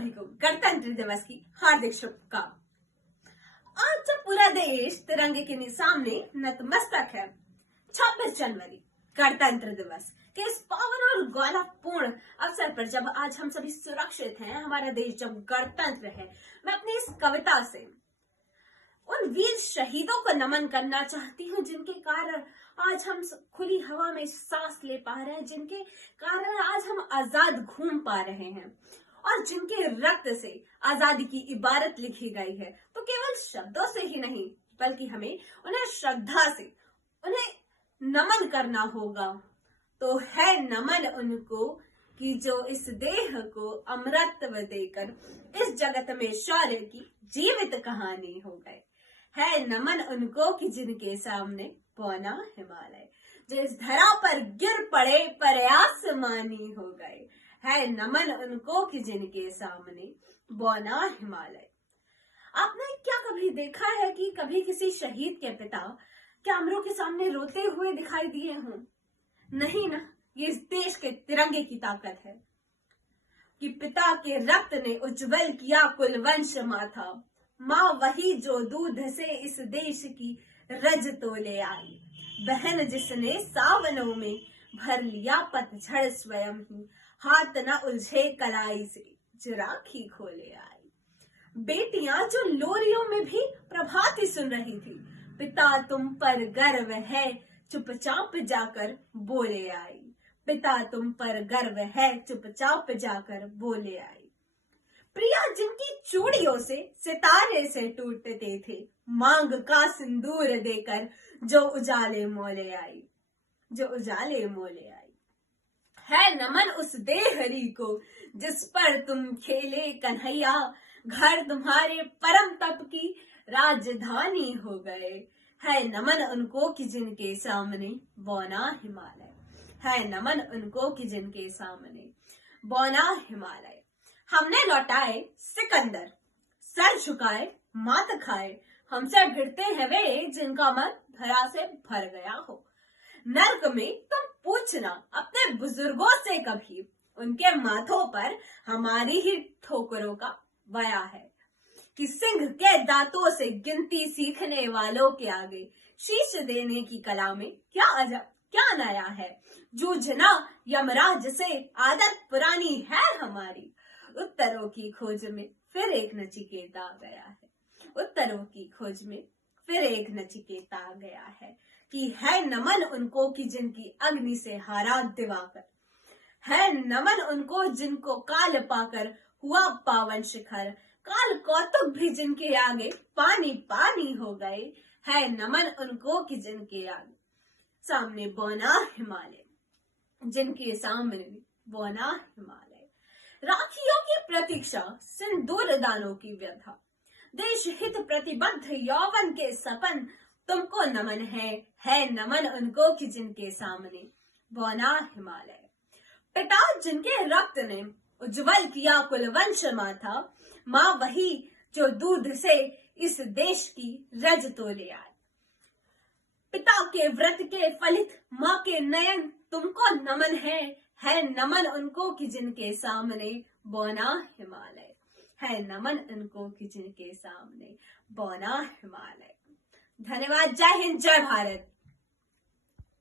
सभी को गणतंत्र दिवस की हार्दिक शुभकामनाएं। आज जब पूरा देश तिरंगे के सामने नतमस्तक है, 26 जनवरी गणतंत्र दिवस के इस पावन और गौरवपूर्ण अवसर पर जब आज हम सभी सुरक्षित हैं, हमारा देश जब गणतंत्र है, मैं अपनी इस कविता से उन वीर शहीदों को नमन करना चाहती हूँ जिनके कारण आज हम खुली हवा में सांस ले पा रहे हैं, जिनके कारण आज हम आजाद घूम पा रहे हैं और जिनके रक्त से आजादी की इबारत लिखी गई है। तो केवल शब्दों से ही नहीं, बल्कि हमें उन्हें श्रद्धा से उन्हें नमन करना होगा। तो है नमन उनको कि जो इस देह को अमरत्व देकर इस जगत में शौर्य की जीवित कहानी हो गए। है नमन उनको कि जिनके सामने बौना हिमालय, जो इस धरा पर गिर पड़े प्रयास मानी हो गए। है नमन उनको कि जिनके सामने बौना हिमालय। आपने क्या कभी देखा है कि कभी किसी शहीद के पिता कैमरों के सामने रोते हुए दिखाई दिए हों? नहीं ना, ये इस देश के तिरंगे की ताकत है कि पिता के रक्त ने उज्जवल किया कुलवंश माथा। माँ वही जो दूध से इस देश की रज तो ले आई, बहन जिसने सावनों में भर लिया पतझड़ स्वयं ही, हाथ न उलझे कलाई से जो राखी खोले आई। बेटियां जो लोरियों में भी प्रभाती सुन रही थी, पिता तुम पर गर्व है चुपचाप जाकर बोले आई। पिता तुम पर गर्व है चुपचाप जाकर बोले आई। प्रिया जिनकी चूड़ियों से सितारे से टूटते थे, मांग का सिंदूर देकर जो उजाले मोले आई, जो उजाले मोले आई। है नमन उस देहरी को जिस पर तुम खेले कन्हैया, घर तुम्हारे परम तप की राजधानी हो गए। है नमन उनको कि जिनके सामने बौना हिमालय। है नमन उनको कि जिनके सामने बौना हिमालय। हमने लौटाए सिकंदर, सर झुकाए मात खाए, हमसे भिड़ते हैं वे जिनका मन धरा से भर गया हो। नर्क में तुम पूछना अपने बुजुर्गों से कभी, उनके माथों पर हमारी ही ठोकरों का बया है कि सिंह के दांतों से गिनती सीखने वालों के आगे शीश देने की कला में क्या अजब क्या नया है। जूझना यमराज से आदत पुरानी है हमारी। उत्तरों की खोज में फिर एक नचिकेता आ गया है। उत्तरों की खोज में फिर एक नचिकेता आ गया है कि है नमन उनको कि जिनकी अग्नि से हारा दिवाकर। है नमन उनको जिनको काल पाकर हुआ पावन शिखर, काल कौतुक भी जिनके आगे पानी पानी हो गए। है नमन उनको कि जिनके आगे सामने बौना हिमालय, जिनके सामने बौना हिमालय। राखियों की प्रतीक्षा, सिंदूर दानों की व्यथा, देश हित प्रतिबद्ध यौवन के सपन तुमको नमन है नमन उनको कि जिनके सामने बौना हिमालय। पिता जिनके रक्त ने उज्जवल किया कुलवंश माथा, माँ वही जो दूध से इस देश की रज तो ले आई। पिता के व्रत के फलित माँ के नयन तुमको नमन है नमन उनको कि जिनके सामने बौना हिमालय। है नमन उनको कि जिनके सामने बौना हिमालय। धन्यवाद। जय हिंद, जय भारत।